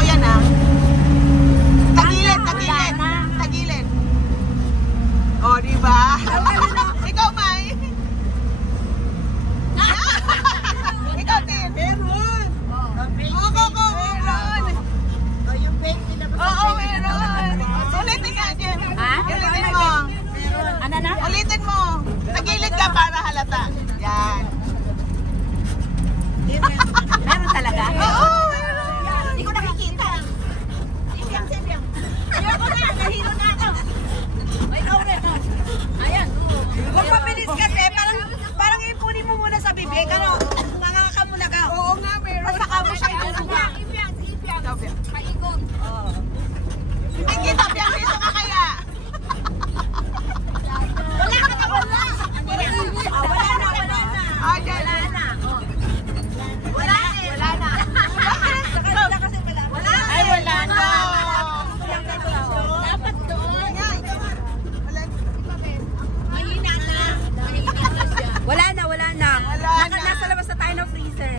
ko yan ah. Tagilid, tagilid. Tagilid. O, diba? Ikaw, May. Ikaw, Tin. Meron. Go, meron. Yung bake nila ba? Oo, meron. Ulitin nga, Jen. Ha? Ulitin mo. Ano na? Ulitin mo. Tagilid ka para halata. Yan. Meron talaga? Oo, meron. Hindi ko nakikita. Sibiyang. Ayoko na, nahilo na ako. May kaure no. Ayan. Huwag mabilis kasi, parang ipunin mo muna sa bibig. Ano? Mangangaka muna ka. Oo nga, meron. Basta ka mo siya. Ikaw, Bea. Paikot. Hindi kita